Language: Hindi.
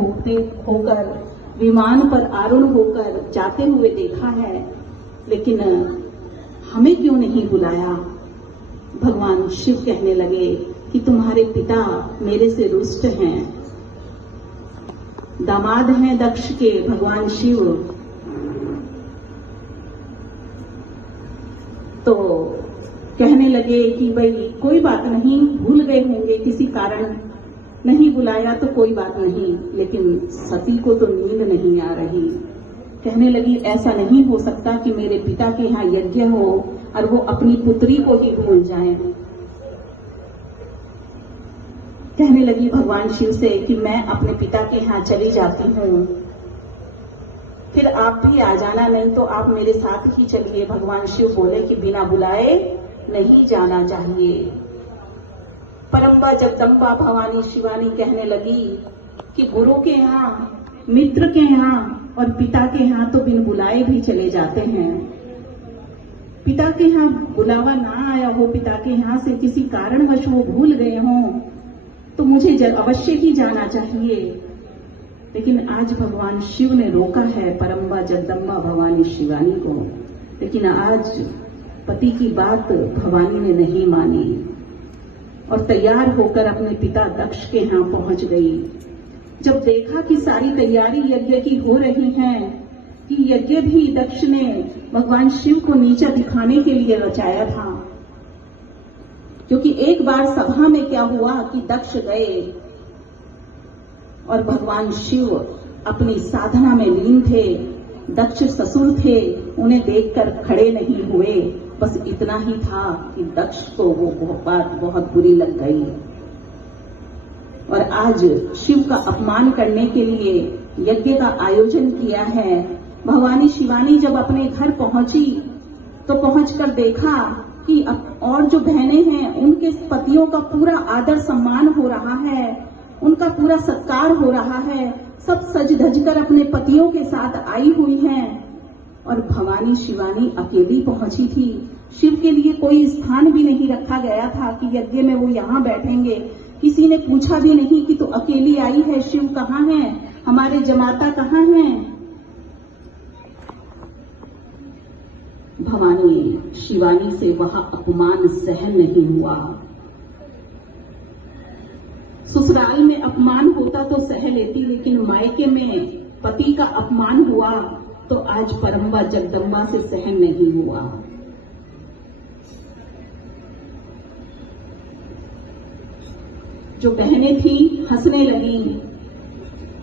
होकर विमान पर आरूढ़ होकर जाते हुए देखा है, लेकिन हमें क्यों नहीं बुलाया? भगवान शिव कहने लगे कि तुम्हारे पिता मेरे से रुष्ट हैं। दामाद हैं दक्ष के भगवान शिव, तो कहने लगे कि भाई कोई बात नहीं, भूल गए होंगे, किसी कारण नहीं बुलाया तो कोई बात नहीं। लेकिन सती को तो नींद नहीं आ रही। कहने लगी ऐसा नहीं हो सकता कि मेरे पिता के यहाँ यज्ञ हो और वो अपनी पुत्री को ही भूल जाएं। कहने लगी भगवान शिव से कि मैं अपने पिता के यहाँ चली जाती हूँ, फिर आप भी आ जाना, नहीं तो आप मेरे साथ ही चलिए। भगवान शिव बोले कि बिना बुलाए नहीं जाना चाहिए। परम्बा जगदम्बा भवानी शिवानी कहने लगी कि गुरु के यहाँ, मित्र के यहाँ और पिता के यहाँ तो बिन बुलाए भी चले जाते हैं। पिता के यहाँ बुलावा ना आया हो, पिता के यहाँ से किसी कारणवश वो भूल गए हों, तो मुझे अवश्य ही जाना चाहिए। लेकिन आज भगवान शिव ने रोका है परम्बा जगदम्बा भवानी शिवानी को। लेकिन आज पति की बात भवानी ने नहीं मानी और तैयार होकर अपने पिता दक्ष के यहाँ पहुंच गई। जब देखा कि सारी तैयारी यज्ञ की हो रही है, कि यज्ञ भी दक्ष ने भगवान शिव को नीचा दिखाने के लिए रचाया था, क्योंकि एक बार सभा में क्या हुआ कि दक्ष गए और भगवान शिव अपनी साधना में लीन थे। दक्ष ससुर थे, उन्हें देखकर खड़े नहीं हुए। बस इतना ही था कि दक्ष को वो बात बहुत बुरी लग गई और आज शिव का अपमान करने के लिए यज्ञ का आयोजन किया है। भवानी शिवानी जब अपने घर पहुंची तो पहुंचकर देखा कि और जो बहनें हैं उनके पतियों का पूरा आदर सम्मान हो रहा है, उनका पूरा सत्कार हो रहा है, सब सज धज कर अपने पतियों के साथ आई हुई हैं और भवानी शिवानी अकेली पहुंची थी। शिव के लिए कोई स्थान भी नहीं रखा गया था कि यज्ञ में वो यहाँ बैठेंगे। किसी ने पूछा भी नहीं कि तू अकेली आई है, शिव कहाँ है, हमारे जमाता कहाँ हैं। भवानी शिवानी से वहां अपमान सहन नहीं हुआ। ससुराल में अपमान होता तो सह लेती, लेकिन मायके में पति का अपमान हुआ तो आज परम्बा जगदम्बा से सहन नहीं हुआ। जो बहनें थी हंसने लगी